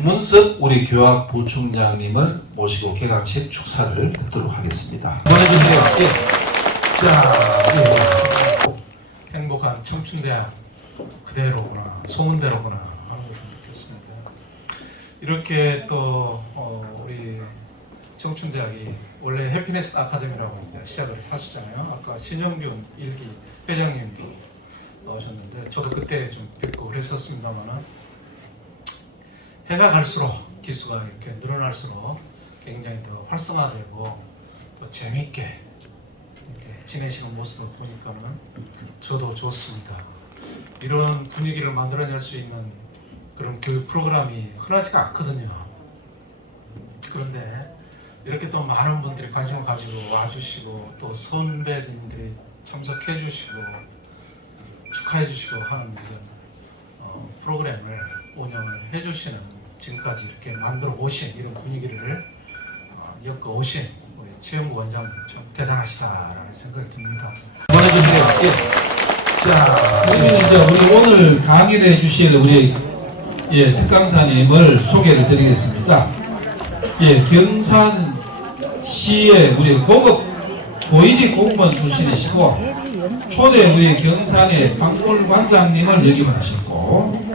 백문섭 우리 교학부총장님을 모시고 개강식 축사를 듣도록 하겠습니다. 보내주세요. 예. 자, 행복한 청춘대학 그대로구나, 소문대로구나 하는 걸 느꼈습니다. 이렇게 또 우리 청춘대학이 원래 해피니스 아카데미라고 이제 시작을 하셨잖아요. 아까 신영균 일기 회장님도 나오셨는데 저도 그때 좀 뵙고 그랬었습니다만은 해가 갈수록 기수가 이렇게 늘어날수록 굉장히 더 활성화되고 또 재밌게 이렇게 지내시는 모습을 보니까는 저도 좋습니다. 이런 분위기를 만들어낼 수 있는 그런 교육 프로그램이 흔하지가 않거든요. 그런데 이렇게 또 많은 분들이 관심을 가지고 와주시고 또 선배님들이 참석해 주시고 축하해 주시고 하는 이런 프로그램을 운영을 해 주시는 지금까지 이렇게 만들어 오신 이런 분위기를 엮어 오신 우리 최영구 원장님 좀 대단하시다라는 생각이 듭니다. 보내주세요. 예. 자, 그러면 이제 우리 오늘 강의를 해주실 우리 특강사님을 소개를 드리겠습니다. 경산시의 우리 고급 고위직 공무원 출신이시고 초대 우리 경산의 박물관장님을 역임하셨고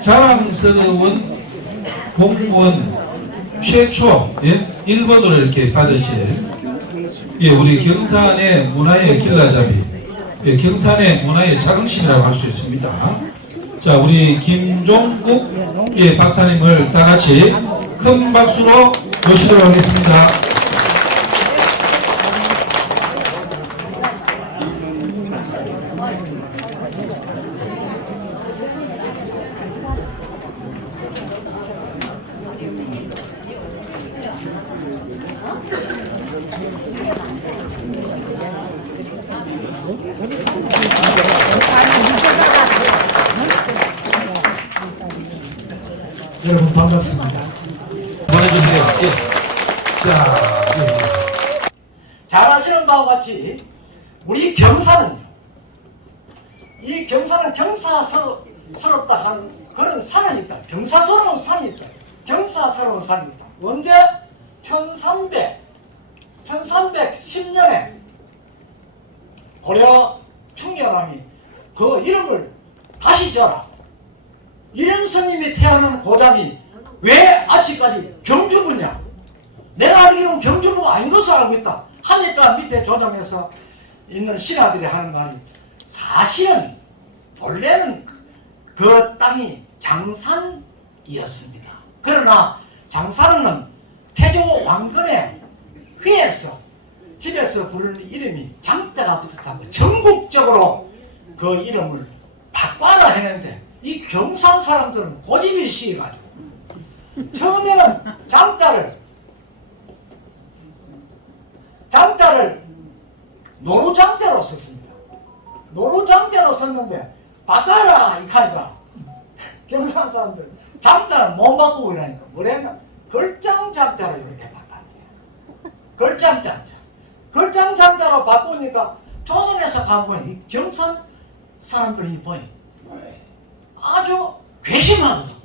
자랑스러운 공무원 최초 1번으로 이렇게 받으신 우리 경산의 문화의 길라잡이, 경산의 문화의 자긍심이라고 할 수 있습니다. 자, 우리 김종국 박사님을 다 같이 큰 박수로 모시도록 하겠습니다. 여러분 반갑습니다. 보내주세요. 예. 자, 잘 아시는 바와 같이 우리 경사는요, 이 경사는 경사스럽다 하는 그런 산이니까, 경사스러운 산이니까, 경사스러운 산이다. 언제? 1310년에 고려 충렬왕이 그 이름을 다시 지어라. 이런 스님이 태어난 고장이 왜 아직까지 경주부냐? 내가 알기로는 경주부가 아닌 것으로 알고 있다 하니까 밑에 조정에서 있는 신하들이 하는 말이, 사실은 본래는 그 땅이 장산이었습니다. 그러나 장산은 태조 왕건의 회에서 집에서 부르는 이름이 장자가 붙었다고 전국적으로 그 이름을 바꿔라 했는데, 이 경산 사람들은 고집이 시해가지고 처음에는 장자를 노루장자로 썼습니다. 노루장자로 썼는데 바꿔라 이카이가 경산 사람들 장자를 못 바꾸고 이러니까 뭐냐면 걸장장자로 이렇게 바꿨대요. 걸장장자로 바꾸니까 조선에서 가보니 이 경산 사람들이 보니 아주 괘씸하거든.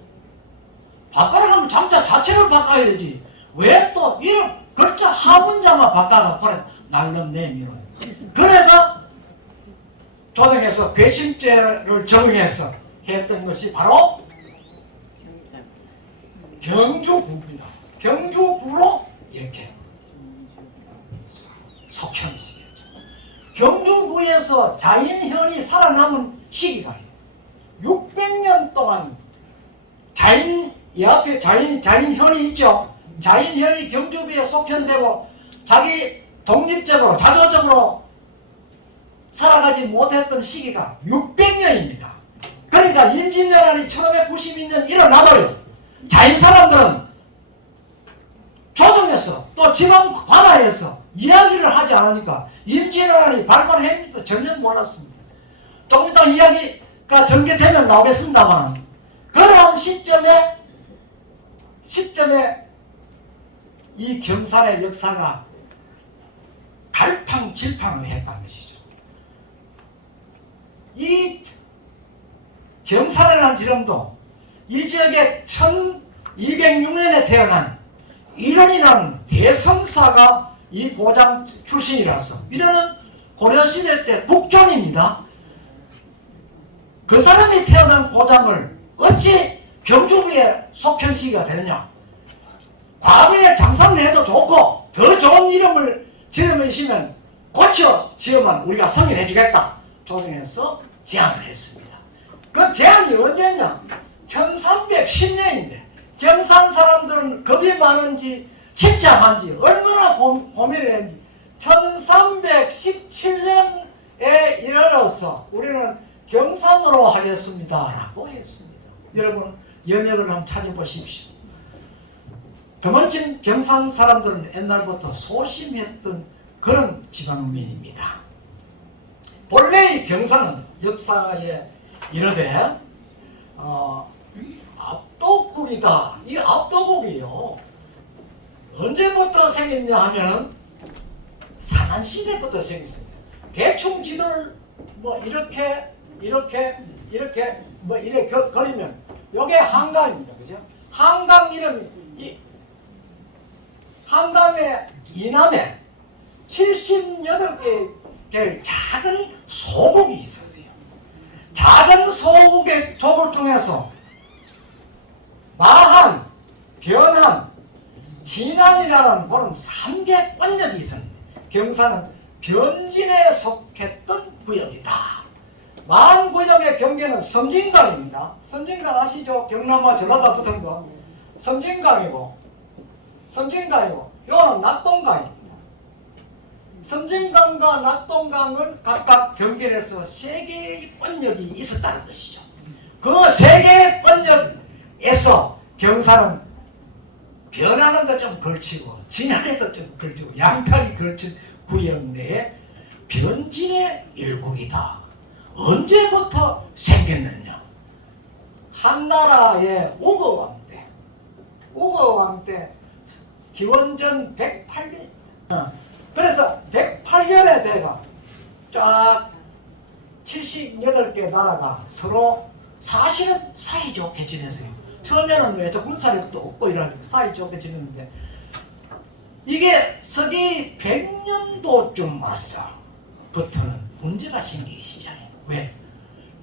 바꿔라 하면 장자 자체를 바꿔야 되지. 왜 또 이런 글자 하문자만 바꿔갖고 그래 날름 내미로. 그래서 조정에서 괘씸죄를 적용해서 했던 것이 바로 경주부입니다. 경주부로 이렇게 속현이 시켰죠. 경주부에서 자인현이 살아남은 시기가 600년 동안 이 앞에 자인현이 있죠. 자인현이 경주부에 속현되고 자기 독립적으로 자조적으로 살아가지 못했던 시기가 600년입니다. 그러니까 임진왜란이 1592년 일어나도요, 자인 사람들은 조정에서 또 지방 관하에서 이야기를 하지 않으니까 임진왜란이 발발했는지도 전혀 몰랐습니다. 조금 이따 이야기가 전개되면 나오겠습니다만, 그러한 시점에 이 경산의 역사가 갈팡질팡을 했다는 것이죠. 이 경산이라는 지름도 이 지역에 206년에 태어난 이런이라는 대성사가 이 고장 출신이라서, 이런은 고려시대 때 국존입니다. 그 사람이 태어난 고장을 어찌 경주부에 속편시기가 되느냐. 과거에 장사를 해도 좋고 더 좋은 이름을 지으시면 고쳐 지으면 우리가 승인해 주겠다 조정해서 제안을 했습니다. 그 제안이 언제냐? 1310년인데 경산 사람들은 겁이 많은지 침착한지 얼마나 고민을 했는지 1317년에 이르러서 우리는 경산으로 하겠습니다 라고 했습니다. 여러분 연역을 한번 찾아보십시오. 더먼친 경산 사람들은 옛날부터 소심했던 그런 지방민입니다. 본래의 경산은 역사에 이르되 압도국이다. 이 압도국이요. 언제부터 생겼냐 하면 상한시대부터 생겼습니다. 대충 지도를 뭐 이렇게 뭐 이렇게 거리면 요게 한강입니다. 그죠? 한강 이름이 한강의 이남에 78개의 작은 소국이 있었어요. 작은 소국의 족을 중에서 마한, 변한, 진안이라는 그런 3개 권역이 있었는데 경산은 변진에 속했던 구역이다. 마한 구역의 경계는 섬진강입니다. 섬진강 아시죠? 경남과 전라도 붙은 거. 섬진강이고 요거는 낙동강입니다. 섬진강과 낙동강은 각각 경계에서 3개의 권역이 있었다는 것이죠. 그 3개의 권역에서 경산은 변하는데 좀 걸치고 진안에도 좀 걸치고 양편이 걸친 구역 내에 변진의 일국이다. 언제부터 생겼느냐? 한나라의 우거왕 때 기원전 108년. 그래서 108년에 대가 쫙 78개 나라가 서로 사실은 사이좋게 지냈어요. 처음에는 왜저 군사력도 없고 이래가지고 사이좋게 지냈는데 이게 서기 100년도쯤 와서부터는 문제가 생기기 시작해요. 왜?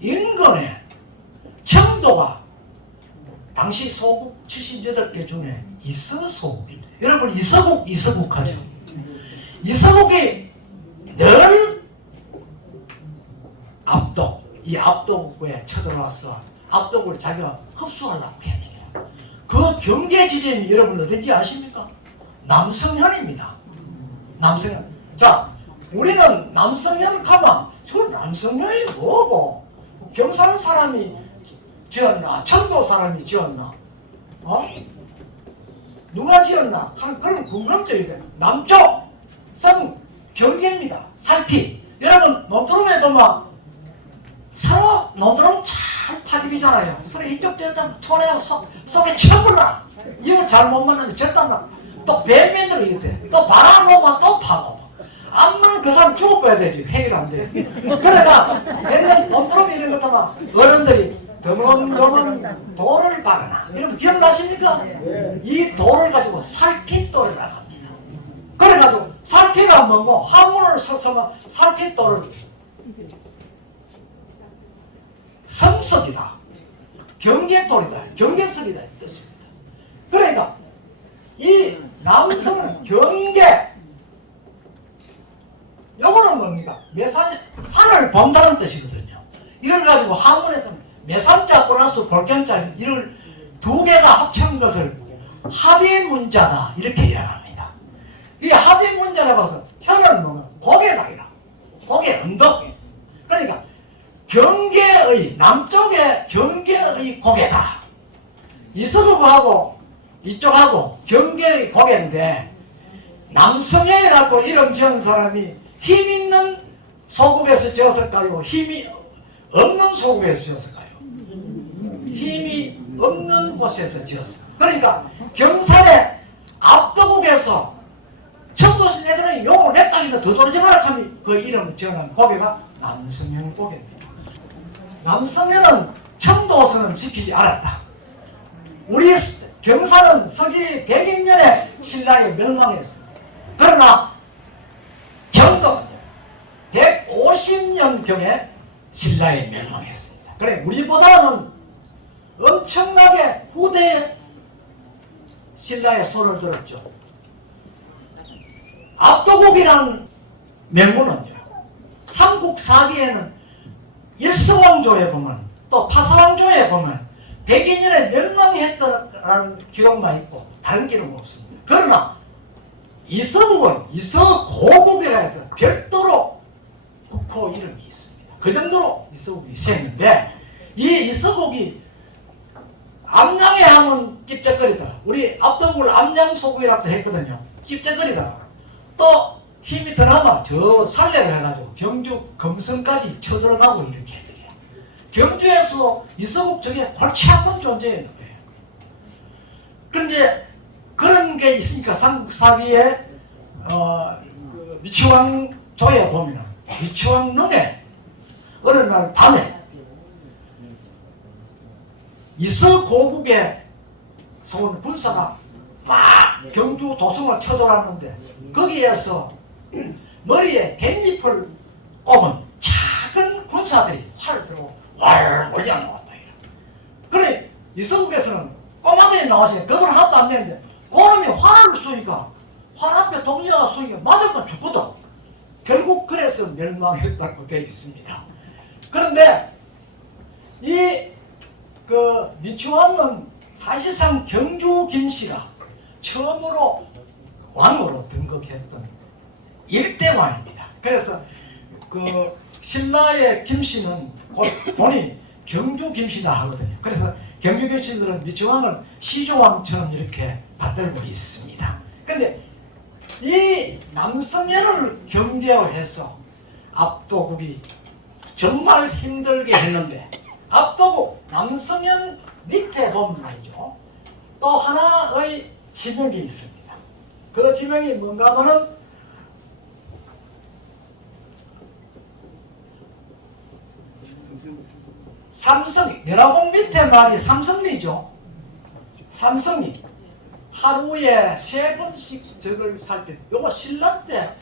인근에 청도가 당시 소국 78개 중에 이서소국입니다. 여러분 이서국 하죠? 이서국이 늘 이 압도국에 쳐들어와서 압도국을 자기가 흡수하려고 해야 돼요. 그 경계 지점이 여러분 어딘지 아십니까? 남성현입니다. 남성현. 자, 우리는 남성현 가면 저 남성현이 뭐고? 경산 사람이 지었나? 청도 사람이 지었나? 누가 지었나? 하는 그런 궁금증이 돼요. 남쪽 성 경계입니다. 살피. 여러분 논두렁에 보면 서로 논두렁 잘 파집이잖아요. 서로 이쪽 저쪽 촌에 속에 쳐불라. 이거 잘못 만나면 절단나. 또 뱀맨들이 이렇게 또 바람 오면 또 파고. 암만 그 사람 죽어봐야 되지. 해결 안 돼. 그러니까 맨날 논두렁 이런 것 하면 어른들이 드문드문 돌을 가르나. 여러분 기억나십니까? 이 돌을 가지고 살핏돌이라고 합니다. 그래가지고 살피가 뭐고 한문을 써서 살핏돌을 성석이다. 경계돌이다. 경계석이다. 이 뜻입니다. 그러니까 이 남성 경계 요거는 뭡니까? 산을 본다는 뜻이거든요. 이걸 가지고 한문에서는 매산자 플러스 골견자 이를 두 개가 합친 것을 합의문자다 이렇게 이야기합니다. 이 합의문자라고 해서 현은 뭐냐? 고개다 이라. 고개 언덕. 그러니까 경계의 남쪽의 경계의 고개다. 이서국하고 이쪽하고 경계의 고개인데 남성현이라고 이름 지은 사람이 힘 있는 소국에서 지었을까요? 힘이 없는 소국에서 지었을까요? 힘이 없는 곳에서 지었어. 그러니까 경산의 압도국에서 청도시 애들은 용을 내 땅에서 더 돌지마라 하면 그 이름을 지어놓은 고개가 남성현 고개입니다. 남성현은 청도서는 지키지 않았다. 우리 경사는 서기 100년에 신라에 멸망했습니다. 그러나 정도 150년경에 신라에 멸망했습니다. 그래 우리보다는 엄청나게 후대에 신라의 손을 들었죠. 압도국이라는 명문은요, 삼국사기에는 일성왕조에 보면 또 파사왕조에 보면 102년에 멸망했다는 기록만 있고 다른 기록은 없습니다. 그러나 이서국은 이서고국이라 해서 별도로 국호 이름이 있습니다. 그 정도로 이서국이 세는데 이 이서국이 암양에 하면 찝쩍거리다. 우리 압도국을 암양소국이라고 했거든요. 찝쩍거리다. 또 힘이 더 남아 저 살레를 해가지고 경주 금성까지 쳐들어가고 이렇게 해드려요. 경주에서 이서국 저게 골치 아픈 존재였는 거예요. 그런데 그런 게 있으니까 삼국사기에 그 미치왕조에 보면은 미치왕릉에 어느 날 밤에 이서고국의 서울 군사가 막 경주 도성을 쳐들어왔는데 거기에서 머리에 댄잎을 꼽은 작은 군사들이 활을 들고 활 올려놓았다. 그래 이서국에서는 꼬마들이 나와서 겁을 하나도 안 내는데 그놈이 활을 쏘니까 활 앞에 동료가 쏘니까 맞으면 죽거든. 결국 그래서 멸망했다고 되어 있습니다. 그런데 이 그 미추왕은 사실상 경주 김씨가 처음으로 왕으로 등극했던 일대왕입니다. 그래서 그 신라의 김씨는 곧 본이 경주 김씨다 하거든요. 그래서 경주 김씨들은 미추왕을 시조왕처럼 이렇게 받들고 있습니다. 근데 이 남성연을 경계해서 압도국이 정말 힘들게 했는데 압도국 남성연 밑에 보면 말이죠. 또 하나의 지명이 있습니다. 그 지명이 뭔가 하면은 삼성리, 연화봉 밑에 말이 삼성리죠. 삼성리. 하루에 3번씩 적을 살펴. 요거 신라 때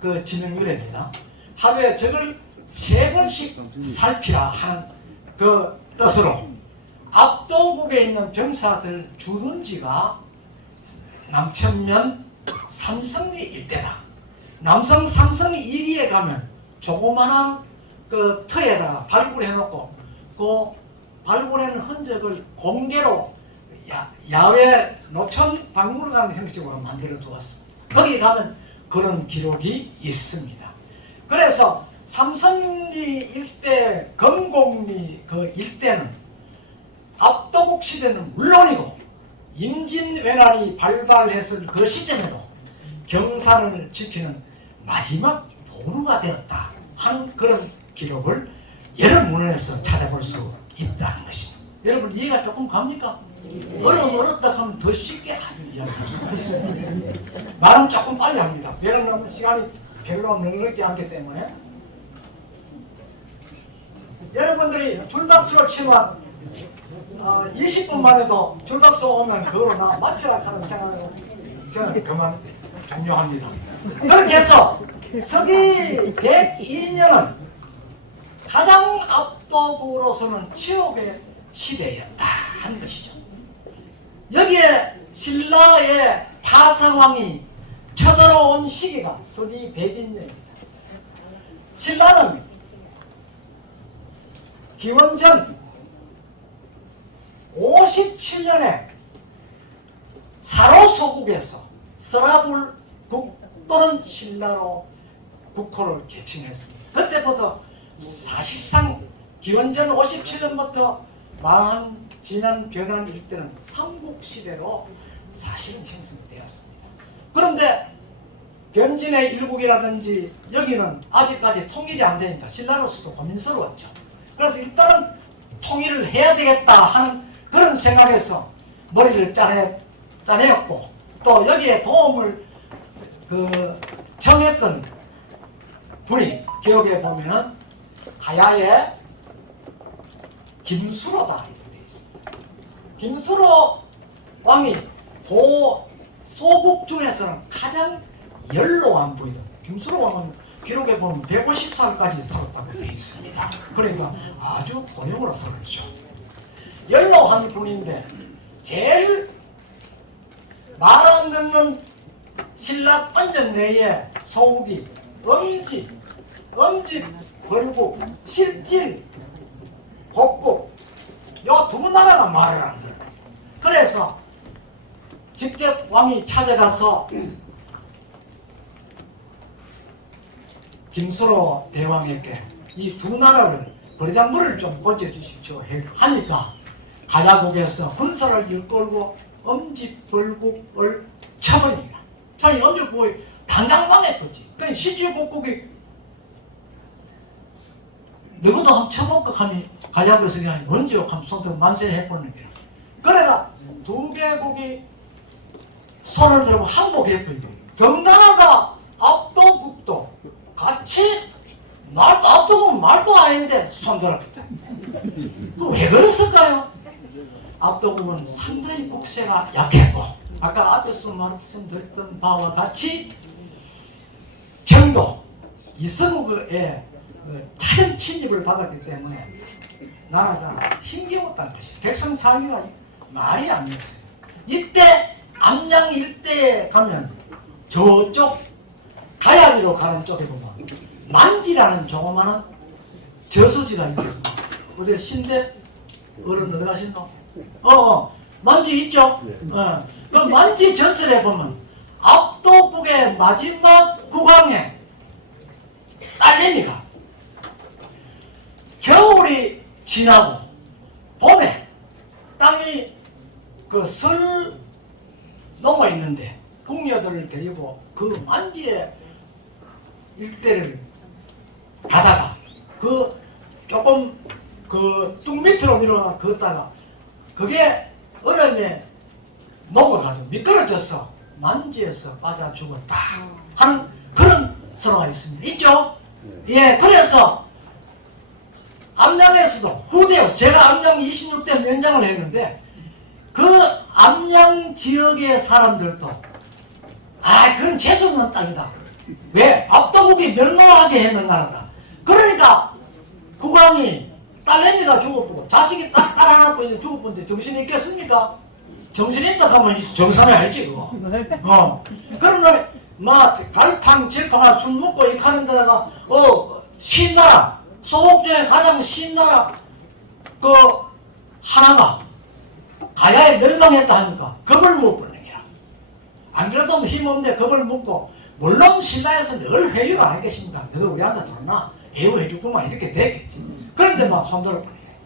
그 지명 유래입니다. 하루에 적을 3번씩 살피라 하는 그 뜻으로 압도국에 있는 병사들 주둔지가 남천면 삼성리 일대다. 남성 삼성리 1위에 가면 조그만한 그 터에다가 발굴해놓고 그 발굴한 흔적을 공개로 야외 노천 박물관 형식으로 만들어 두었습니다. 거기 가면 그런 기록이 있습니다. 그래서 삼성리 일대, 금곡리 그 일대는 압도국 시대는 물론이고 임진왜란이 발발했을 그 시점에도 경산을 지키는 마지막 도루가 되었다 하는 그런 기록을 여러 문헌에서 찾아볼 수 있다는 것입니다. 여러분 이해가 조금 갑니까? 어렵다 하면 더 쉽게 아주 이해할 수가 있습니다. 말은 조금 빨리 합니다. 왜냐하면 시간이 별로 넉넉지 않기 때문에 여러분들이 줄박수를 치면 20분만 해도 줄박수 오면 그거로 나 마치라 하는 생각으로 저는 그만 종료합니다. 그렇게 해서 서기 102년은 가장 압도국으로서는 치욕의 시대였다 하는 것이죠. 여기에 신라의 파상왕이 쳐들어온 시기가 서기 102년입니다. 신라는 기원전 57년에 사로소국에서 서라불국 또는 신라로 국호를 개칭했습니다. 그때부터 사실상 기원전 57년부터 망한 진안 변한 일대는 삼국시대로 사실은 형성되었습니다. 그런데 변진의 일국이라든지 여기는 아직까지 통일이 안 되니까 신라로서도 고민스러웠죠. 그래서 일단은 통일을 해야 되겠다 하는 그런 생각에서 머리를 짜내었고 또 여기에 도움을 정했던 분이 기록에 보면은 가야의 김수로다 이렇게 되어 있습니다. 김수로와 왕이 소국 중에서는 가장 연로한 부이다. 김수로 왕은 기록에 보면 150살까지 살았다고 되어 있습니다. 그러니까 아주 고령으로 살았죠. 연로한 분인데 제일 말 안 듣는 신라 언정 내에 소국이 엄집, 벌국, 실질, 복국 요 두 나라가 말을 안 들어요. 그래서 직접 왕이 찾아가서 김수로 대왕에게 이 두 나라를 거리장물을 좀 고쳐주십시오 하니까 가야국에서 군사를 일끌고 엄지벌국을 쳐버립니다. 자, 이 엄지벌국이 당장 망했거지. 그러니까 시주복국이 너희도 한번 쳐볼까 하니 가야국에서 그냥 뭔지 욕하면 손톱 만세해보는 거야. 그래가 두 개국이 손을 들고 항복해버리고 경나라가 압도국도 같이 압도국은 말도 아닌데 손들었거든. 왜 그랬을까요? 압도국은 상당히 국세가 약했고 아까 앞에서 말씀드렸던 바와 같이 정도 이성국의 차전 침입을 받았기 때문에 나라가 힘겨웠다는 것이 백성 살기가 말이 안 됐어요. 이때 암양 일대에 가면 저쪽 가야기로 가는 쪽에 보면 만지라는 조그마한 저수지가 있었습니다. 어디 신대 어른 어디 가신노? 만지 있죠? 그 만지 전설에 보면 압도국의 마지막 국왕의 딸내미가 겨울이 지나고 봄에 땅이 그 설 녹아 있는데 궁녀들을 데리고 그 만지의 일대를 가다가 그 조금 그 뚝 밑으로 내려가 걷다가 그게 얼음에 녹아가지고 미끄러져서 만지에서 빠져 죽었다 하는 그런 설화가 있습니다. 있죠? 예, 그래서 암양에서도 후대에서 제가 암양 26대 면장을 했는데 그 암양 지역의 사람들도 그건 재수없는 땅이다. 왜? 압도국이 멸망하게 해는 나라다. 그러니까 국왕이 딸내미가 죽었고 자식이 딱 딸 하나 뿐이 죽었는데 정신이 있겠습니까? 정신이 있다 하면 정상에 알지 그거. 그러면 막 갈팡질팡한 술 먹고 이 하는 데다가 신나라 소국 중에 가장 신나라 그 하나가 가야에 멸망했다 하니까 겁을 못 부르는 게야. 안 그래도 힘없는데 겁을 먹고 물론 신라에서 늘 회유가 아니겠습니까? 너도 우리한테 들었나? 애우해주구만 이렇게 되겠지. 그런데 막 손들어 버리네.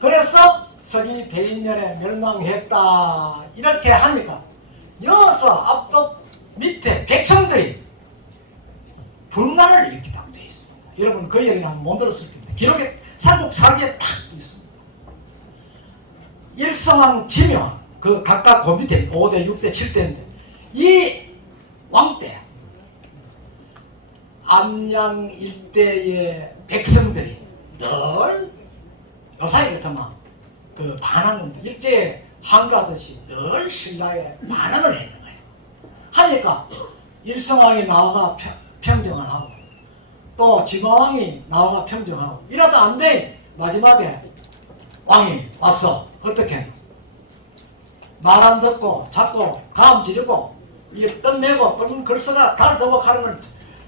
그래서 서기 배인년에 멸망했다 이렇게 하니까 여기서 앞도 밑에 백성들이 분란을 일으키다고 되어 있습니다. 여러분 그 얘기는 한번 못 들었을 겁니다. 기록에 삼국사기에 탁 있습니다. 일성왕 지명 그 각각 그 밑에 5대 6대 7대인데 이 왕때 암양 일대의 백성들이 늘 요사이 그렇다면 그 반항은 일제에 항가하듯이 늘 신라에 반항을 했는 거예요. 하니까 일성왕이 나와가 평정을 하고 또 지마왕이 나와가 평정하고 이러다 안 돼. 마지막에 왕이 왔어. 어떻게? 말 안 듣고 자꾸 감 지르고 이게 뜸매고 붉은 글서가 달 더고 하는 걸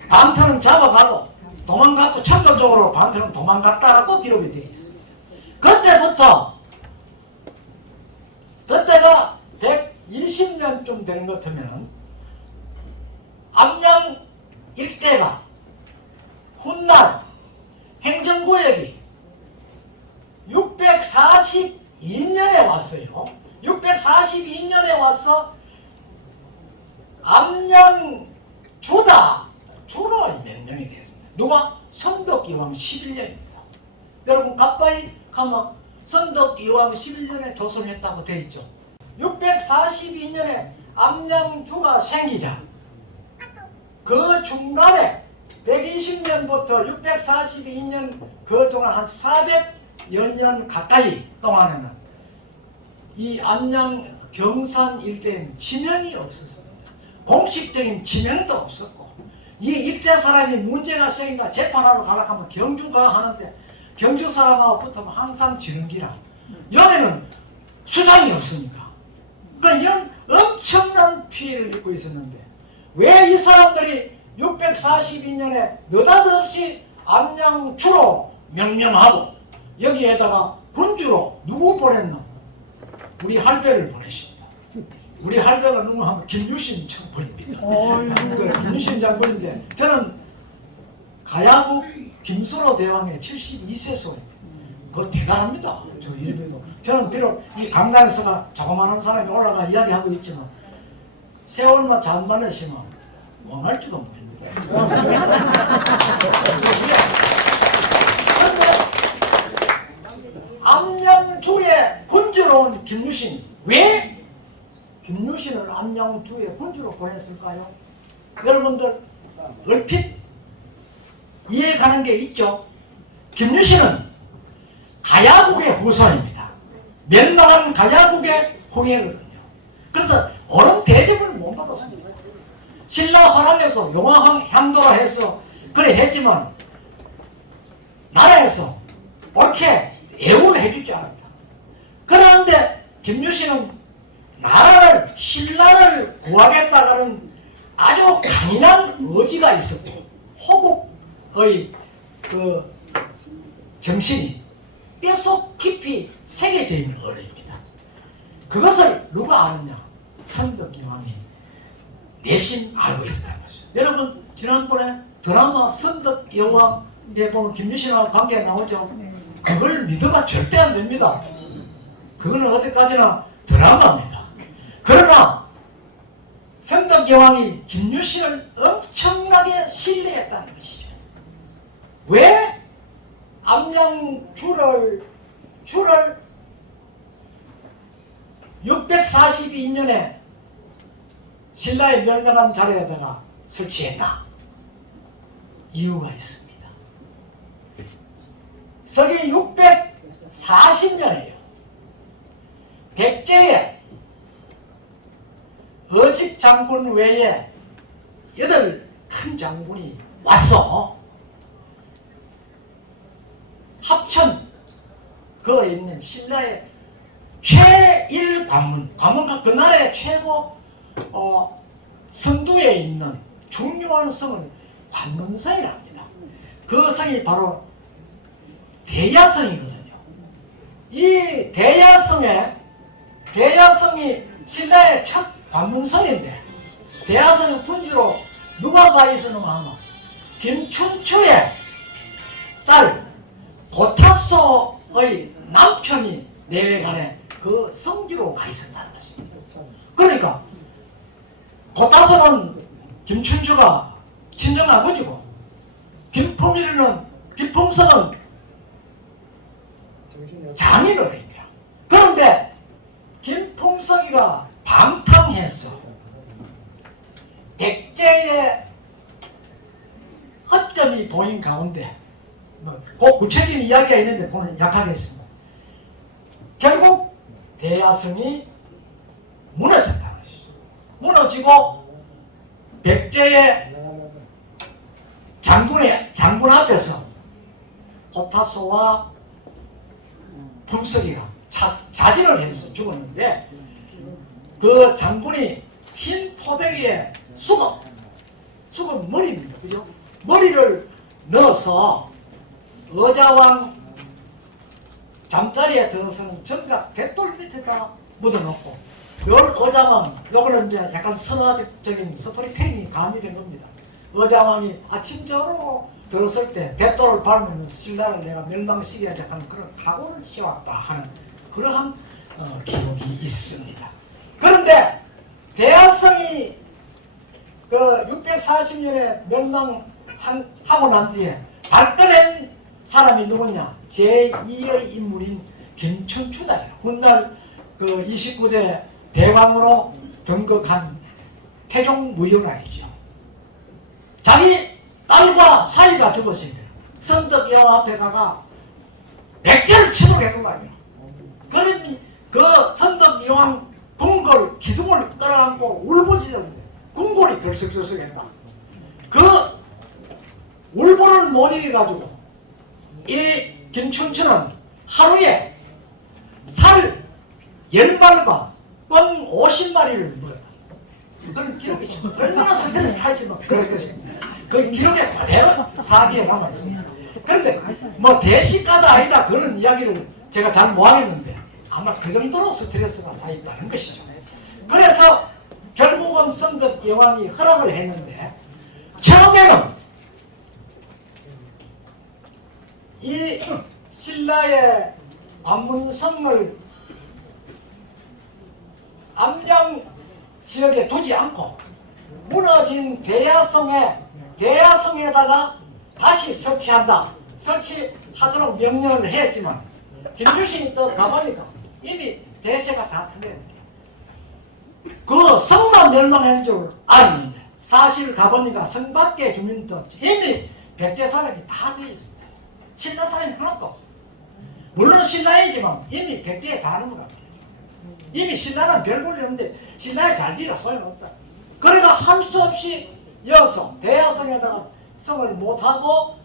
반편은 잡아가고 도망갔고 청도적으로 반편은 도망갔다라고 기록이 되어 있습니다. 그때가 120년쯤 되는 것 같으면 암양 일대가 훗날 행정구역이 642년에 왔어요. 642년에 와서 암양 주로 몇 명이 됐습니다. 누가? 선덕이왕 11년입니다. 여러분 가까이 가면 선덕이왕 11년에 조선했다고 되어 있죠. 642년에 암양주가 생기자 그 중간에 120년부터 642년 그 동안 한 400여 년 가까이 동안에는 이 암양 경산 일대는 지명이 없었습니다. 공식적인 지명도 없었고 이 일대 사람이 문제가 생긴가 재판하러 가려고 하면 경주가 하는데 경주 사람하고 붙으면 항상 지는 기라. 여기는 수장이 없으니까. 그러니까 이런 엄청난 피해를 입고 있었는데 왜 이 사람들이 642년에 느닷없이 암양주로 명명하고 여기에다가 군주로 누구 보냈나? 우리 할배를 보내십니다. 우리 할배가 누구 하면 김유신 장군입니다. 그 김유신 장군인데 저는 가야국 김수로 대왕의 72세 소입니다. 그거 대단합니다. 저 이름에도. 저는 비록 이 강단에서가 자그마한 사람이 올라가 이야기하고 있지만 세월만 잘 만나시면 원할지도 모릅니다. 암양주에 군주로 온 김유신 왜 김유신을 암양주에 군주로 보냈을까요? 여러분들 얼핏 이해가는 게 있죠. 김유신은 가야국의 후손입니다. 멸망한 가야국의 후예거든요. 그래서 옳은 대접을 못 받았습니다. 신라 허락에서 용화향도라 해서 그래 했지만 나라에서 옳게 예우를 해주지 않았다. 그런데 김유신은 나라를 신라를 구하겠다는 아주 강인한 의지가 있었고 호국의 그 정신이 뼛속 깊이 새겨져 있는 어른입니다. 그것을 누가 아느냐? 선덕여왕이 내심 알고 있었다는 것이죠. 여러분 지난번에 드라마 선덕여왕에 보면 김유신하고 관계가 나오죠. 그걸 믿으면 절대 안 됩니다. 그거는 어디까지나 드라마입니다. 그러나 선덕여왕이 김유신을 엄청나게 신뢰했다는 것이죠. 왜 암양주를 642년에 신라의 멸망한 자리에다가 설치했나? 이유가 있습니다. 서기 640년에요. 백제에 어직 장군 외에 8 큰 장군이 왔어. 합천 거에 있는 신라의 최일 관문가 그 나라의 최고 성도에 있는 중요한 성을 관문성이랍니다. 그 성이 바로 대야성이거든요. 이 대야성이 신라의 첫 관문성인데 대야성 군주로 누가 가 있었는가 하면 김춘추의 딸 고타소의 남편이 내외간에 그 성지로 가 있었다는 것입니다. 그러니까 고타소는 김춘추가 친정 아버지고 김풍성은 장인어른이야. 그런데 김풍성이가 방탕했어. 백제의 허점이 보인 가운데 그 구체적인 이야기가 있는데 그건 약하겠습니다. 결국 대야성이 무너졌다는 것이죠. 무너지고 백제의 장군 앞에서 고타소와 품석이가 자진을 해서 죽었는데 그 장군이 흰 포대기에 수건 머리입니다. 그죠? 머리를 넣어서 의자왕 잠자리에 들어서는 정각 대돌 밑에다 묻어놓고 열 의자왕 요거는 이제 약간 선화적인 스토리텔링이 가미된 겁니다. 의자왕이 아침적으로 들었을 때 대돌을 밟으면 신라를 내가 멸망시켜야 하는 그런 각오를 세웠다 하는 그러한 기록이 있습니다. 그런데 대야성이 그 640년에 멸망하고 난 뒤에 발끈한 사람이 누구냐? 제2의 인물인 김춘추다. 훗날 그 29대 대왕으로 등극한 태종무영왕이죠. 자기 딸과 사이가 죽었어요. 선덕여왕 앞에 가가 백제를 침묵했단 말이야. 그러니 그 선덕여왕 궁궐 기둥을 끌어안고 울부짖었는데 궁궐이 들썩들썩했다. 그 울보를 못 이겨가지고 이 김춘추는 하루에 살 10마리가 뻥 50마리를 먹었다. 그런 기록이 있습니다. 얼마나 스트레스 쌓이지만 그럴 것입니다. 그 기록에 그대로 사기에 남아있습니다. 그런데 뭐 대시가다 아니다 그런 이야기를 제가 잘 모아냈는데 아마 그 정도로 스트레스가 쌓였다는 것이죠. 그래서 결국은 성덕 여왕이 허락을 했는데 처음에는 이 신라의 관문성을 암양 지역에 두지 않고 무너진 대야성에다가 다시 설치하도록 명령을 했지만 김유신이 또 가보니까 이미 대세가 다 틀렸는데 그 성만 멸망한 줄 알았는데 사실 가보니까 성 밖의 주민도 이미 백제 사람이 다 되어 있습니다. 신라 사람이 하나도 없어요. 물론 신라이지만 이미 백제에 다 넘어갑니다. 이미 신라는 별 볼일 없는데 신라에 잘 되라 소용없다. 그러니까 할 수 없이 여성 대야성에다가 성을 못하고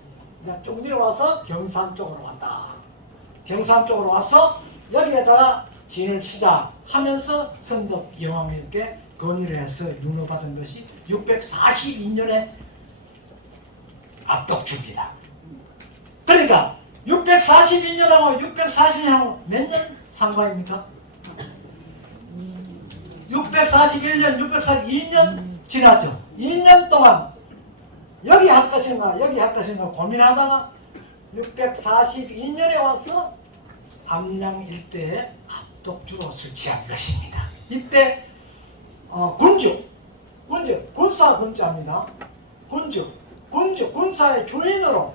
쭉 내려와서 경산 쪽으로 왔다. 경산 쪽으로 와서 여기에다가 진을 치자 하면서 성덕 여왕에게 건의를 해서 윤호받은 것이 642년에 압독줍니다. 그러니까 642년하고 640년하고 몇 년 상관입니까? 641년, 642년 지났죠. 2년 동안 여기 할 것인가 여기 할 것인가 고민하다가 642년에 와서 암양 일대에 압독주로 설치한 것입니다. 이때 군사 군자입니다. 군사의 주인으로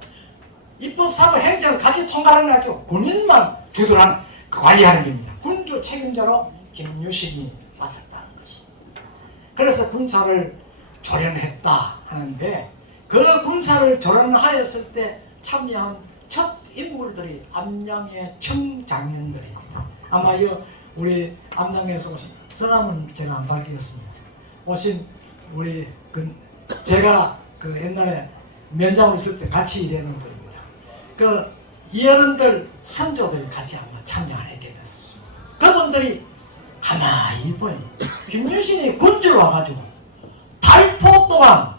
입법사고 행정을 같이 통과하는 거죠. 군인만 주도하는 관리하는 겁니다. 군주 책임자로 김유신이 맡았다는 것입니다. 그래서 군사를 조련했다 하는데 그 군사를 조련하였을 때 참여한 첫 인물들이 암양의 청장년들입니다. 아마 우리 암양에서 오신 성함은 제가 안 밝히겠습니다. 오신 우리 제가 옛날에 면장으로 있을 때 같이 일하는 분입니다. 이 어른들 선조들이 같이 아마 참여 안 했겠습니다. 그분들이 가만히 보니 김유신이 군주로 와가지고 달포 동안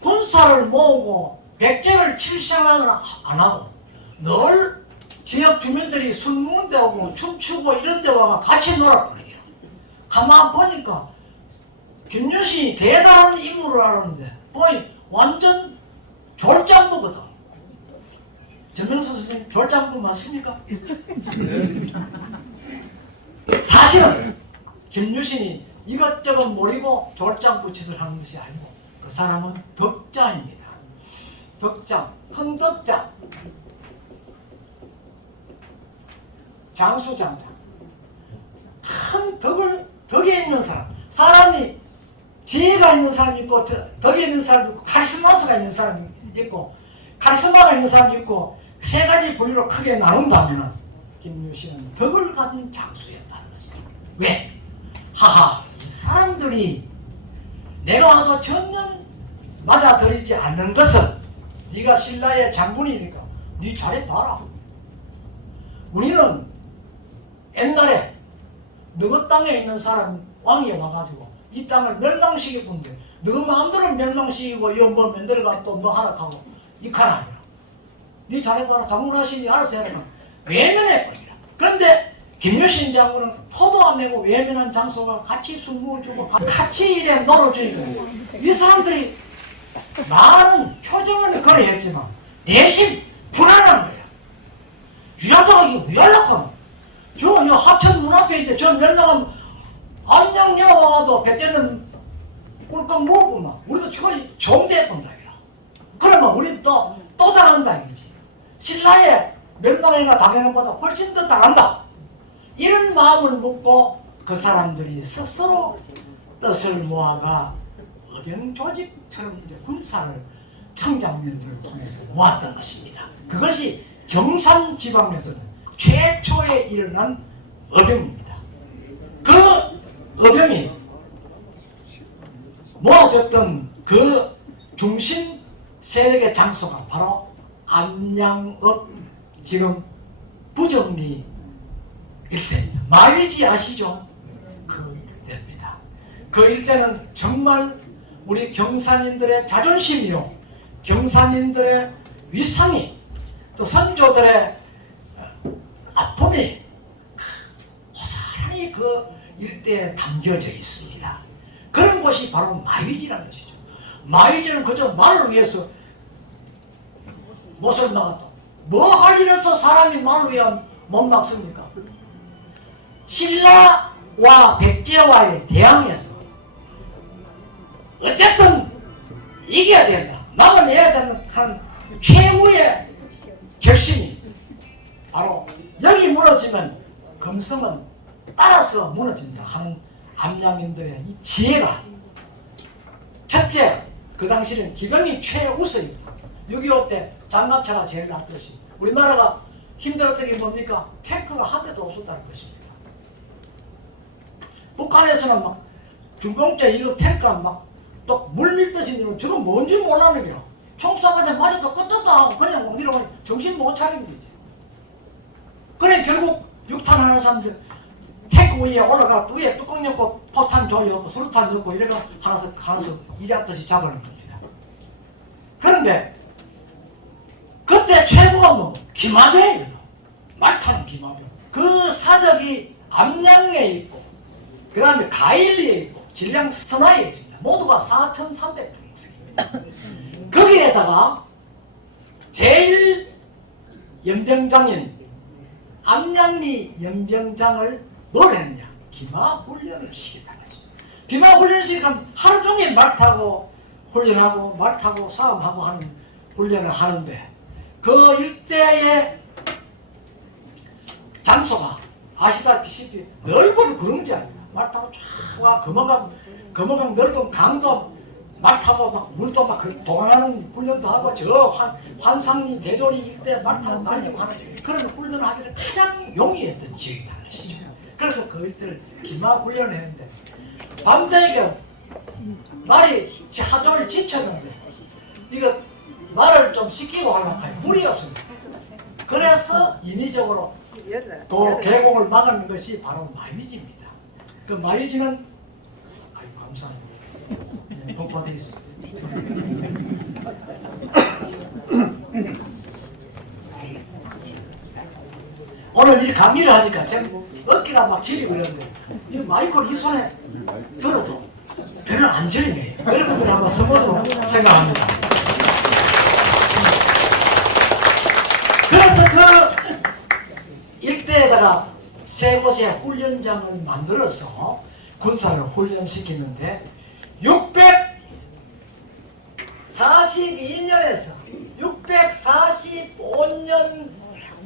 군사를 모으고 백제를 칠 생각을 안 하고 늘 지역 주민들이 술 먹는 데 오고 춤추고 이런 데 와가 같이 놀았거든요. 가만 보니까 김유신이 대단한 인물을 알았는데 보니 완전 졸장부거든. 전명수 선생님 졸장부 맞습니까? 사실은 김유신이 이것저것 모르고 졸장부 짓을 하는 것이 아니고 그 사람은 덕장입니다. 덕장, 흥덕장, 장수장장. 큰 덕에 있는 사람. 사람이 지혜가 있는 사람이 있고 덕에 있는 사람이 있고 카리스마스가 있는 사람이 있고 카리스마가 있는 사람이 있고 세 가지 분류로 크게 나눈다면 김유신은 덕을 가진 장수였다는 것입니다. 왜? 하하, 이 사람들이 내가 와도 전혀 맞아들이지 않는 것은 네가 신라의 장군이니까 네 잘해봐라. 우리는 옛날에 너희 땅에 있는 사람 왕이 와가지고 이 땅을 멸망시키는데 너 마음대로 멸망시키고 이거 뭐 만들어가 또 뭐 하나 하고 이 칸 아니라 네 잘해봐라. 장군하시니 알아서 해라. 외면해버리라. 그런데 김유신 장군은 포도 안 내고 외면한 장소가 같이 술 먹어주고 같이 일에 놀아주니까 이 사람들이 많은 표정을 거래했지만 내심 불안한 거야. 유자도가 이거 왜 연락하노? 저 합천 문 앞에 있는데 저 연락하면 안녕 와도 백제는 꿀꺽 먹었구만. 우리도 저거 정대했건다. 그러면 우리 또 당한다 이거지. 신라의 멸망이나 당하는 것보다 훨씬 더 당한다. 이런 마음을 먹고 그 사람들이 스스로 뜻을 모아가 의병 조직처럼 군사를 청장년들을 통해서 모았던 것입니다. 그것이 경산 지방에서는 최초에 일어난 의병입니다. 그 모아졌던 그 중심 세력의 장소가 바로 암양읍 지금 부정리 일대입니다. 마위지 아시죠? 그 일대입니다. 그 일대는 정말 우리 경산인들의 자존심이요, 경산인들의 위상이, 또 선조들의 아픔이 고스란히 그 일대에 담겨져 있습니다. 그런 곳이 바로 마위지라는 것이죠. 마위지는 그저 말을 위해서 못을 막았다. 뭐 할 일에서 사람이 말을 위해 못 막습니까? 신라와 백제와의 대항에서 어쨌든 이겨야 된다, 막아내야 되는 한 최후의 결심이 바로 여기 무너지면 금성은 따라서 무너진다 하는 암양인들의 이 지혜가, 첫째, 그 당시는 기병이 최우선입니다. 6.25 때 장갑차가 제일 낫듯이 우리나라가 힘들었던 게 뭡니까? 탱크가 한 대도 없었다는 것입니다. 북한에서는 막 중공짜 이거 탱크가 막 또 물밀듯이 밀면 저건 뭔지 몰라는 게요. 총 쏴가지고 맞아도 끝도 하고 그냥 막 이러면 정신 못 차리는 거지. 그래 결국 육탄 하는 사람들 탱크 위에 올라가 위에 뚜껑 넣고 포탄 조여놓고 수류탄 넣고 이래가 하나서 이잡듯이 잡아내는 겁니다. 그런데 그때 최고가 뭐 김하병이거든. 말타는 김하병. 그 사적이 암양에 있고 그 다음에 가일리에 있고 진량 선화에 있습니다. 모두가 4,300평입니다. 거기에다가 제일 연병장인 암양리 연병장을 뭘 했느냐? 기마훈련을 시켰다는 거죠. 기마훈련을 시키면 하루 종일 말 타고 훈련하고 말 타고 싸움하고 하는 훈련을 하는데 그 일대의 장소가 아시다시피 넓은 그런 게 아니라 말 타고 쫙 와 금호강 넓은 강도 말 타고 막 물도 막 동항하는 훈련도 하고 저 환상리 대조리 일대 말 타고 달리고 하는 그런 훈련을 하기를 가장 용이했던 지역이라는 것이죠. 그래서 그 일대를 기마 훈련을 했는데 밤새게 말이 하종일 지쳤는데 이거 말을 좀 씻기고 하려고 하니 물이 없습니다. 그래서 인위적으로 그 계곡을 막는 것이 바로 마위지입니다. 그 마위지는 아이고 감사합니다. 네, 복 받으겠습니다. 오늘 이 강의를 하니까 지금 어깨가 막 저리고 이러는데 이 마이크를 이 손에 들어도 별로 안 저리네. 여러분들 한번 써보도록 생각합니다. 그래서 그 일대에다가 세 곳의 훈련장을 만들어서 군사를 훈련시키는데 642년에서 645년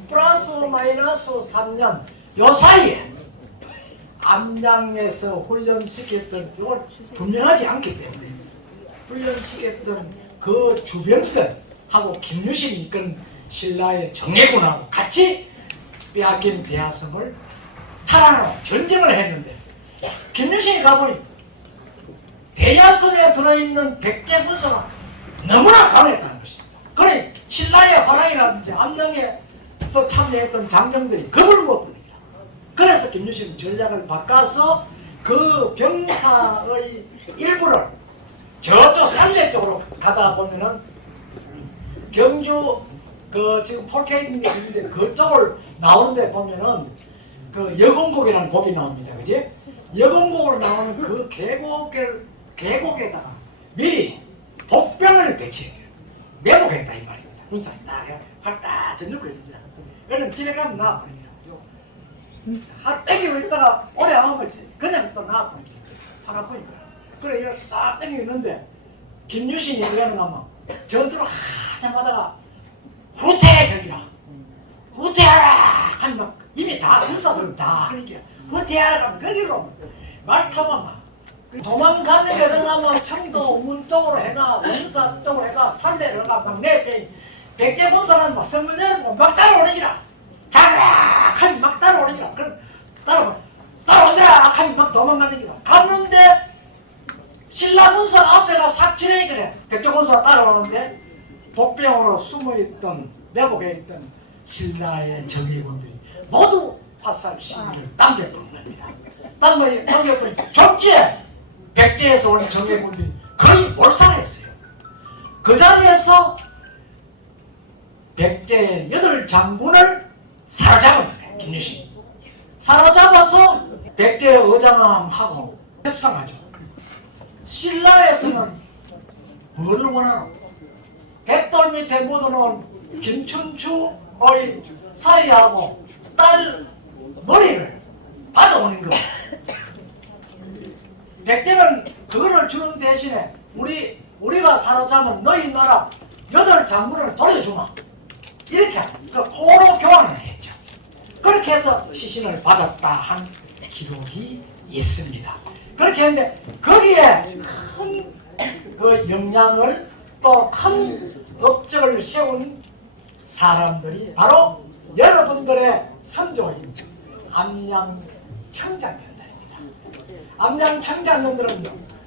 플러스 마이너스 3년 요 사이에 암양에서 훈련시켰던 이걸 분명하지 않기 때문에 훈련시켰던 그 주병들하고 김유신이 이끈 신라의 정예군하고 같이 빼앗긴 대하성을 탈환하러 전쟁을 했는데 김유신이 가보니 대야성에 들어있는 백제 군사가 너무나 강했다는 것입니다. 그래 신라의 화랑이라든지 암양에서 참여했던 장정들이 겁을 못 부립니다. 그래서 김유신은 전략을 바꿔서 그 병사의 일부를 저쪽 산내 쪽으로 가다 보면은 경주 그 지금 폴케이닝이 있는데 그쪽을 나오는데 보면은 그 여공곡이라는 곡이 나옵니다. 그지? 여공곡으로 나오는 그 계곡에다가 미리 복병을 배치해요. 매복했다 이 말입니다. 군사에 딱 전력을 해줍니다. 그러면 집에 가면 나와버립니다. 한 땡기고 있다가 오래 안 하면 그냥 또 나와버립니다. 팔 아프니까. 그래 이렇게 딱 땡기고 있는데 김유신이 이러는 하면 전투를 하자마다가 후퇴격이라 후퇴하라 하면 막 이미 다 군사들은 다 하는 게 후퇴하라 하면 거기로 말 타면 막 도망가는 게 어딘가면 청도 문 쪽으로 해가 원사 쪽으로 해가 산내를 해가 막 내때 백제 군사는 막 성문 열고 막 따라오는 기라 잡으라 하면 막 따라오는 기라 그럼 따라오더라 하면 막 도망가는 기라 갔는데 신라군사 앞에가 삭진해 그래. 백제군사 따라오는데 복병으로 숨어있던 내복에 있던 신라의 정예군들이 모두 화살 시위를 당겨버린 겁니다. 당겨버린 족지에 백제에서 온 정예군들이 거의 몰살했어요. 그 자리에서 백제의 8장군을 사로잡은 거예요. 김유신 사로잡아서 백제 의장함하고 협상하죠. 신라에서는 뭘 원하노? 백돌 밑에 묻어놓은 김춘추의 사이하고 딸 머리를 받아오는 거예요. 백제는 그거를 주는 대신에 우리가 사로잡은 너희 나라 8장군을 돌려주마. 이렇게 포로 교환을 했죠. 그렇게 해서 시신을 받았다 한 기록이 있습니다. 그렇게 했는데 거기에 큰 그 영향을 또 큰 업적을 세운 사람들이 바로 여러분들의 선조인 암양청장년들입니다. 암양청장년들은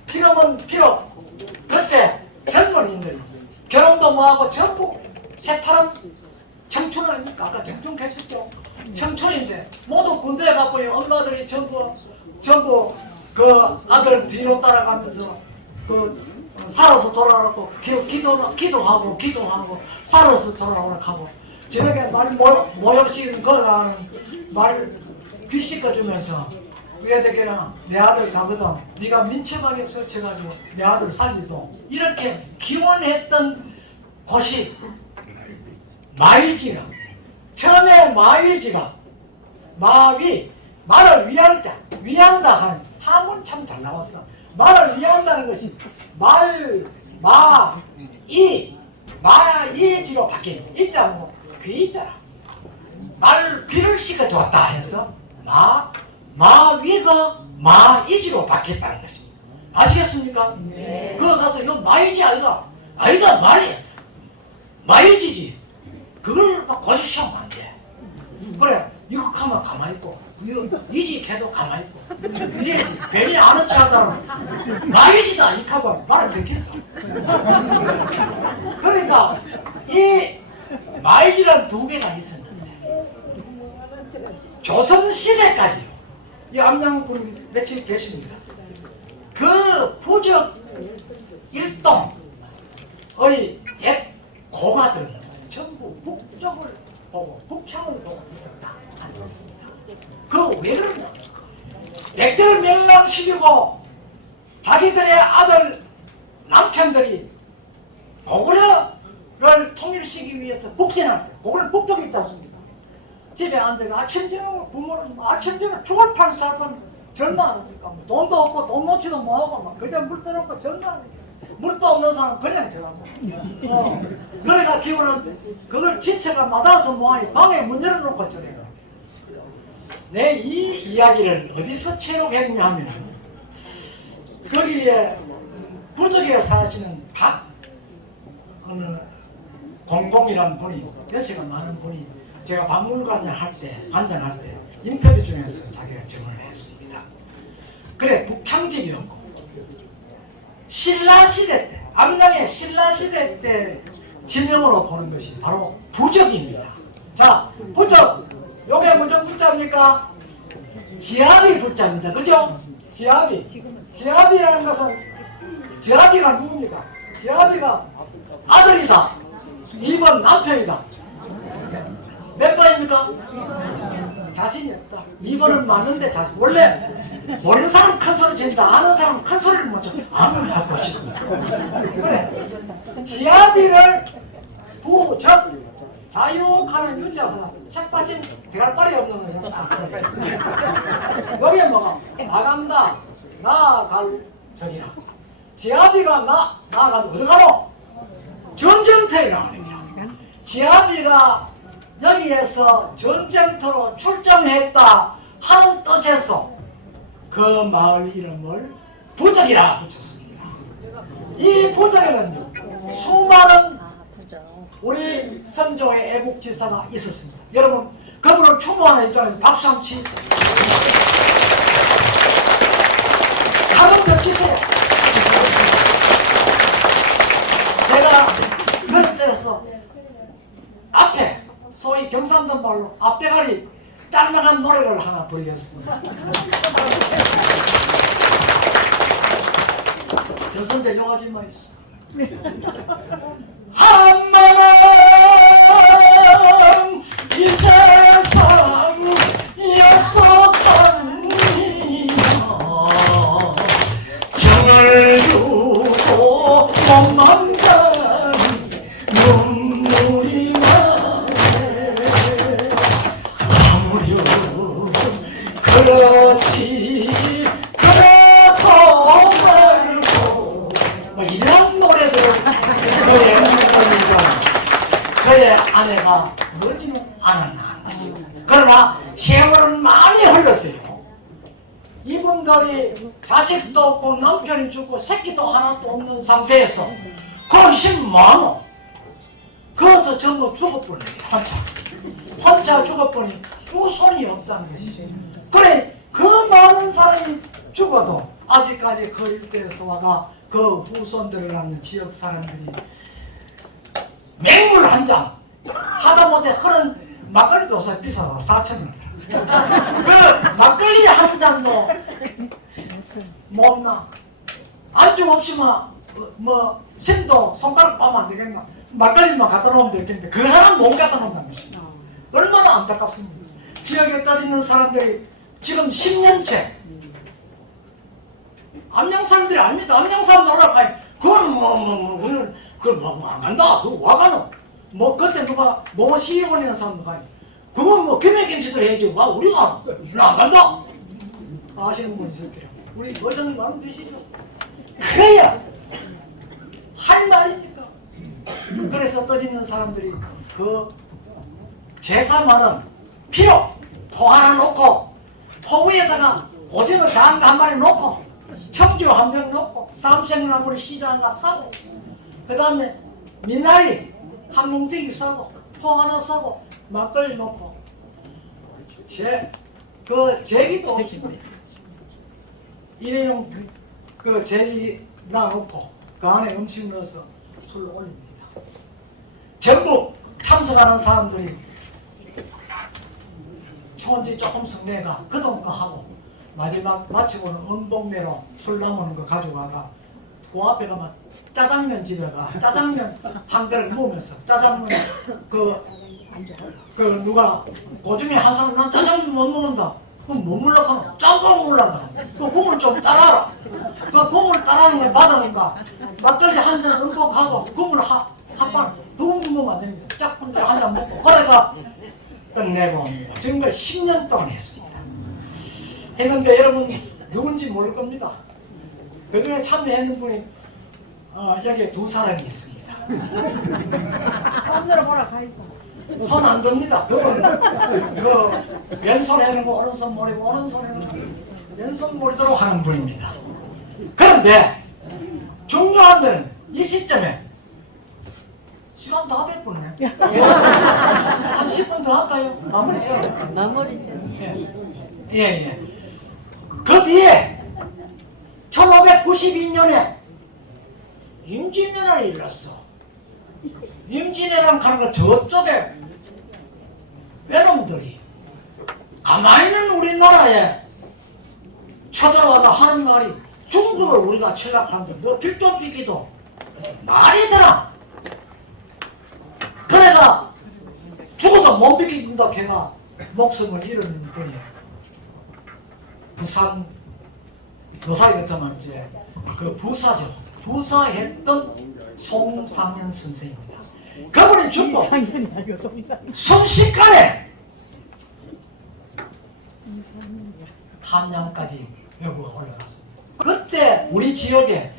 지금은 비록 그때 젊은이들이 결혼도 뭐하고 전부 새파란 청춘 아닙니까? 아까 청춘 계셨죠? 청춘인데 모두 군대에 가고 엄마들이 전부 그 아들 뒤로 따라가면서 그 살아서 돌아오고 기도하고 살아서 돌아오라고 하고 저녁에 말 모욕식 걸어가는 말 귀씻어주면서 위에대께나 내 아들 가거든 네가 민첩하게 설쳐가지고 내 아들 살리도 이렇게 기원했던 곳이 마일지가 처음에 마일지가 말을 위한다 하는 한문 참 잘 나왔어. 말을 위한다는 것이 마이지로 바뀌는 이자 뭐 귀자라 말 귀를 씻어줬다 해서 마위가 마이지로 바뀌었다는 것입니다. 아시겠습니까? 네. 그거 가서 이거 마이지 아이가 말이 마이지지 그걸 막 고집시하면 안 돼. 그래 이거 하면 가만히 있고 이지 걔도 가만히 있고 이래야지. 괜히 아는 체하다는 마이지다 이 카면 말을 듣겠다. 그러니까 이 마이지라는 두 개가 있었는데 조선시대까지 이 암양군 며칠 계십니다. 그 부적 일동의 옛 고가들은 전부 북쪽을 보고 북향을 보고 있었다. 그 왜 그러냐? 백제를 멸망시키고 자기들의 아들 남편들이 고구려를 통일시키기 위해서 북진할 때 고구려 북쪽에 있지 않습니까? 집에 앉아가 아침 저녁 부모는 아침 저녁 죽을 판 살판 절망하니까 돈도 없고 돈 놓치도 뭐하고 막 그냥 물 떠놓고 절망하니까 물도 없는 사람 그냥 들어가고 그래가 기분은 그걸 지체가 맞아서 뭐하니 방에 문 열어놓고 저래가 내 이 이야기를 어디서 체록했냐 하면 거기에 부적에 사시는 어느 공공이라는 분이 연세가 많은 분이 제가 박물관장 관장할 때 인터뷰 중에서 자기가 증언을 했습니다. 그래 북향집이었고 신라시대 때 암양의 신라시대 때 지명으로 보는 것이 바로 부적입니다. 자 부적 요게 무슨 부자입니까? 지압이 부자입니다. 그죠? 지압이라는 것은 지압이가 누굽니까? 지압이가 아들이다. 2번 남편이다. 몇 번입니까? 자신이 없다. 2번은 맞는데 자신. 원래 모르는 사람 큰 소리 친다. 아는 사람 큰 소리를 못 쳐. 아무리 할 것이고. 그래. 지압이를 부적 자유하는 윤자서 책 빠진 대갈발이 없는 거야. 여기에 뭐가 나간다. 나갈 적이라. 지압이가 나가도 어디 가노? 전쟁터에 나가는 거야. 지압이가 여기에서 전쟁터로 출정했다 하는 뜻에서 그 마을 이름을 부적이라 붙였습니다. 이 부적에는 수많은 우리 선조의 애국지사가 있었습니다. 여러분 그분을 추모하는 입장에서 박수 한번 치세요. 한번 더 치세요. 경상도 말로 앞대가리 짤막한 노래를 하나 불렸습니다. 저선대 요가지만 있어. 한마음 이 세상 약속합니다. 정을 주고 몸만 간 눈물이 나네. 아무렴 그렇지 그렇고 말고 뭐 이런 노래들을 그의 그의 아내가 그러지는 않았나. 그러나 세월은 많이 흘렀어요. 이분들이 자식도 없고 남편이 죽고 새끼도 하나도 없는 상태에서 근심 많어. 그래서 전부 죽어버려. 혼자 죽어버리니 후손이 없다는 것이죠. 그래 그 많은 사람이 죽어도 아직까지 그 일대에서 와가 그 후손들을 낳는 지역 사람들이 맹물 한 잔 하다못해 흐른 막걸리도 사 비싸고 4,000원. 그 막걸리 한 잔도 못나. 안주 없이만 뭐 심도 손가락 빠면 안 되겠나. 막걸리만 갖다 놓으면 되겠는데 그 하나 못 갖다 놓는다는 것이죠. 얼마나 안타깝습니다. 지역에 떠있는 사람들이 지금 10년째 암양 사람들이 아닙니다. 암양 사람들 오락하니 그건 우리는 그건 안 간다. 그거 와가노. 뭐 그때 누가 뭐 시의원이라는 사람도 가니 그건 뭐 김해김치들 해야지. 와 우리가 안 간다. 아시는 분 있을 거예요. 우리 어정이 많은 계시죠. 그래야 할 말입니까? 그래서 떠있는 사람들이 그 제사만은 필요 포 하나 놓고 포 위에다가 오징어 장가 한 마리 놓고 청주 한 병 놓고 쌈생나무를 시장 가서 싸고 그 다음에 미나리 한 뭉치기 싸고 포 하나 싸고 막걸리 놓고 그 제기도 없습니다. 일회용 그 제기다 놓고 그 안에 음식 넣어서 술 올립니다. 전부 참석하는 사람들이 초원지 조금씩 내가 그동 거 하고 마지막 마치고는 은복내로 술 남은 거 가져가가 그 앞에 가면 짜장면 집에 가 짜장면 한 그릇 먹으면서 짜장면 그 누가 그 중에 한 사람 난 짜장면 못 먹는다. 그럼 뭐 물러가노? 짬뽕 물러가노. 그 국물 좀 따라라. 그 국물 따라는 걸 받으니까 막걸리 한 잔 은복하고 국물 한판 국물 먹으면 안 됩니다. 짝꿍 한잔 먹고 그래가 끝내고 옵니다. 지금까지 10년 동안 했습니다. 했는데 여러분 누군지 모를 겁니다. 그중에 참여했는 분이 여기에 두 사람이 있습니다. 손으로 보라 가이소. 손 안 듭니다. 그건 그 왼손 해는 거 오른손 모리고 오른손 해는 거 왼손 모리도록 하는 분입니다. 그런데 중요한 데는 이 시점에 시간 다 됐구네. 한 10분 더 할까요? 마무리죠. 마무리죠. 예. 그 뒤에 1592년에 임진왜란이 일었어. 임진왜란 가는 거 저쪽에 외놈들이 가만히 있는 우리나라에 쳐들어와서 하는 말이 중국을 우리가 침략하는데 너 길 좀 비기도 말이 되나? 그래가 죽어도 못 비긴다 걔가 목숨을 잃은 분이 부산 노사 같으면 이제 그 부사죠. 부사했던 송상현 선생입니다. 그분이 죽고 순식간에 한양까지 외부가 올라갔습니다. 그때 우리 지역에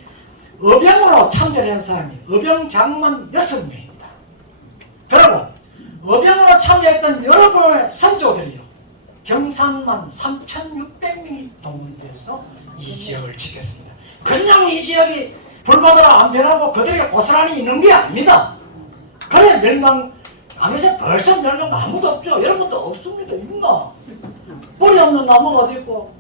의병으로 참전한 사람이 의병장만 6명입니다. 그리고 의병으로 참여했던 여러분의 선조들이요 경산만 3,600명이 동원돼서 이 지역을 지켰습니다. 그냥 이 지역이 불바다로 안 변하고 그들이 고스란히 있는 게 아닙니다. 그래 멸망 안 해서 벌써 멸망 아무도 없죠. 여러분도 없습니다. 있나? 뿌리 없는 나무가 어디 있고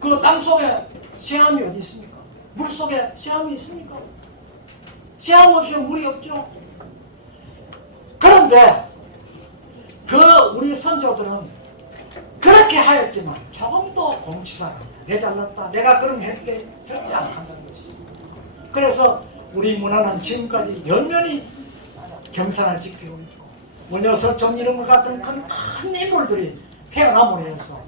그 땅속에 새암이 어디 있습니까? 물 속에 새암이 있습니까? 새암 없이는 물이 없죠. 그런데 그 우리 선조들은 그렇게 하였지만 조금도 공치사를 내 잘났다 내가 그럼 할게 절대 안 한다는 것이. 그래서 우리 문화는 지금까지 연연히 경산을 지키고 있고 원효설정 이런 것 같은 큰 인물들이 태어남으로 해서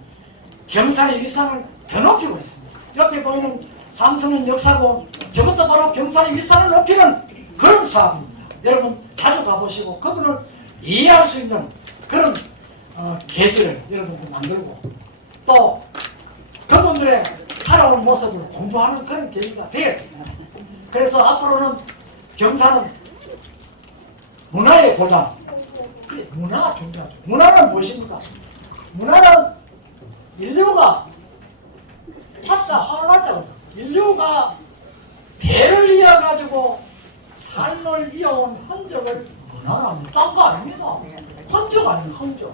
경산의 위상을 더 높이고 있습니다. 옆에 보이는 삼성은 역사고 저것도 바로 경산의 위상을 높이는 그런 사업입니다. 여러분 자주 가보시고 그분을 이해할 수 있는 그런 계기를 여러분들 만들고 또 그분들의 살아온 모습을 공부하는 그런 계기가 되어야 됩니다. 그래서 앞으로는 경산은 문화의 고장. 문화가 중요하죠. 문화는 무엇입니까? 문화는 인류가 화가자거든. 인류가 대를 이어가지고 삶을 이어온 흔적을 문화라는 딴거 아닙니다. 흔적 아니에요, 흔적.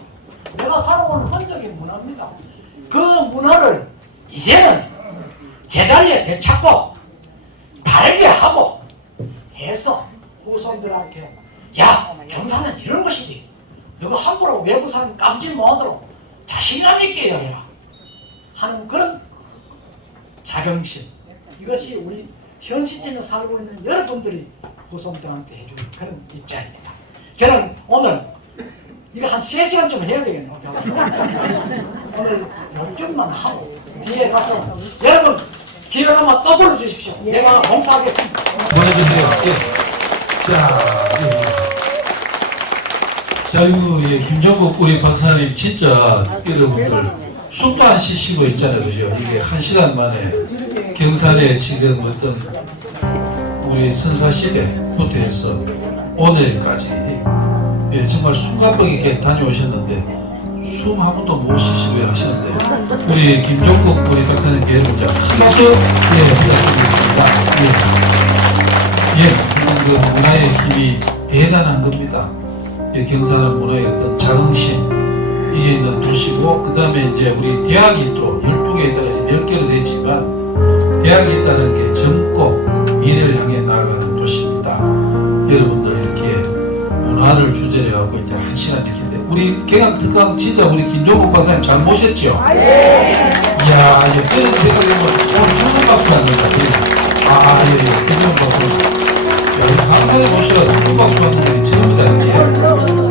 내가 살아온 흔적이 문화입니다. 그 문화를 이제는 제자리에 되찾고 바르게 하고 해서 후손들한테 야, 경산은 이런 것이지. 너가 함부로 외부 사람 까부지 못하도록 자신감 있게 여겨라 하는 그런 자긍심. 이것이 우리 현 시점에 살고 있는 여러분들이 후손들한테 해주는 그런 입장입니다. 저는 오늘 이거 한 3시간쯤 해야 되겠네요. 오늘 요점만 하고 뒤에 가서 여러분 기회나마 또 불러주십시오. 내가 봉사하겠습니다. 보내주세요. 예. 자, 이거 예, 김종국 우리 박사님 진짜 여러분들 숨도 안 쉬시고 있잖아요, 그죠? 이게 1시간 만에 경산에 지금 어떤 우리 선사시대부터 해서 오늘까지 예, 정말 숨가쁘게 다녀오셨는데 숨 한 번도 못 쉬시고 하시는데 우리 김종국 우리 박사님께 여러분 자 박수 예, 부탁드리겠습니다. 예, 그 문화의 힘이 대단한 겁니다. 예, 경산은 문화의 어떤 자긍심 이게 있는 도시고 그 다음에 이제 우리 대학이 또 12개에 따라서 10개로 되지만 대학이 있다는 게 젊고 미래를 향해 나아가는 도시입니다. 여러분들 이렇게 문화를 주제로 하고 이제 1시간 이렇게 돼. 우리 개강 특강 진짜 우리 김종국 박사님 잘 모셨죠? 이야, 이제 그런 생각해보면 오늘 좋은 박수 합니다. 예, 김종국 박사님. 강산에 모셔서 좋은 박수 하는 분이 처음이다.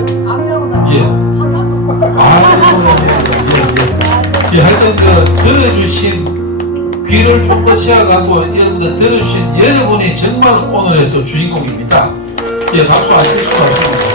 예, 하여튼 들어주신 귀를 좀 더 세워가고 여러분들 들어주신 여러분이 정말 오늘의 또 주인공입니다. 예, 박수 안 칠 수가 없습니다.